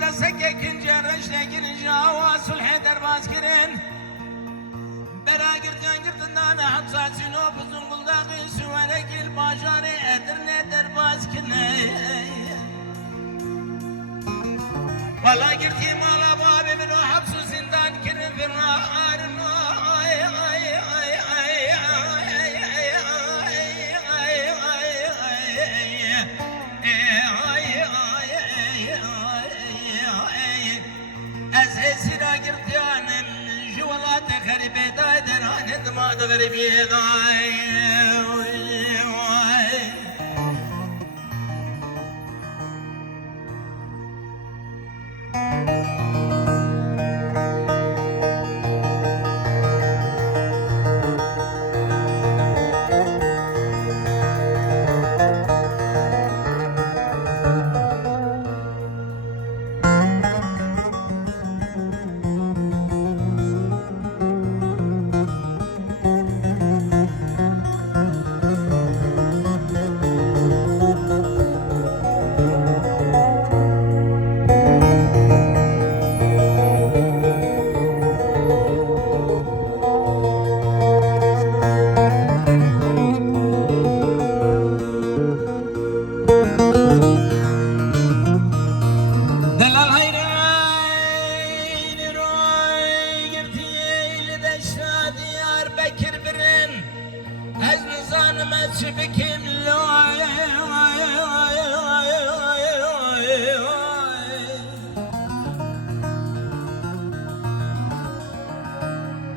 دستك كنجي رشنا كنجي عواس الحيدر باسكرين برا قرتان قرتنا حبسا سنو بزنقل داقي سوالك الباجاري ادرنا در باسكرين والله قرتي مالا بابي منو حبسو زندان كرن في النار سيرا قرتيان جوالات خريبة دايدر عن دماغ غريبي داي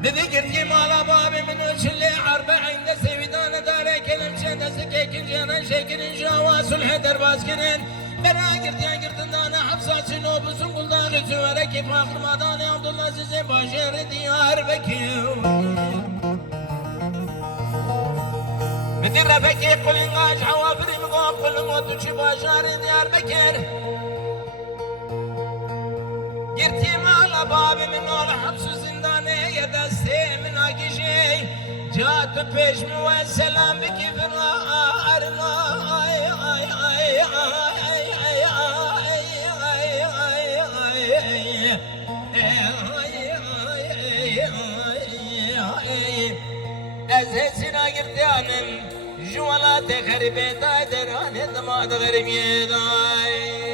بذكر جمال بابي من وشلي أربعين دسيدان داري كلم شد سكيكن جانا شيكن جواس الحدر باسكنين بنا قرتين قرتنا حبسات شنو بسنقل داغي سوارك فاخر ماداني عبد الله سيسي باشر ديار بكيو بدر بكي قل انغاش عوافري مقام قل موتوشي باشر ديار بكير قرتي مال بابي من نور حبس زنداني يا دستي من اكي شي جات بيش والسلام بكي في النار أزهسنا قرتيانم جوالات خريبة دايدر عن دماغ غريبي داي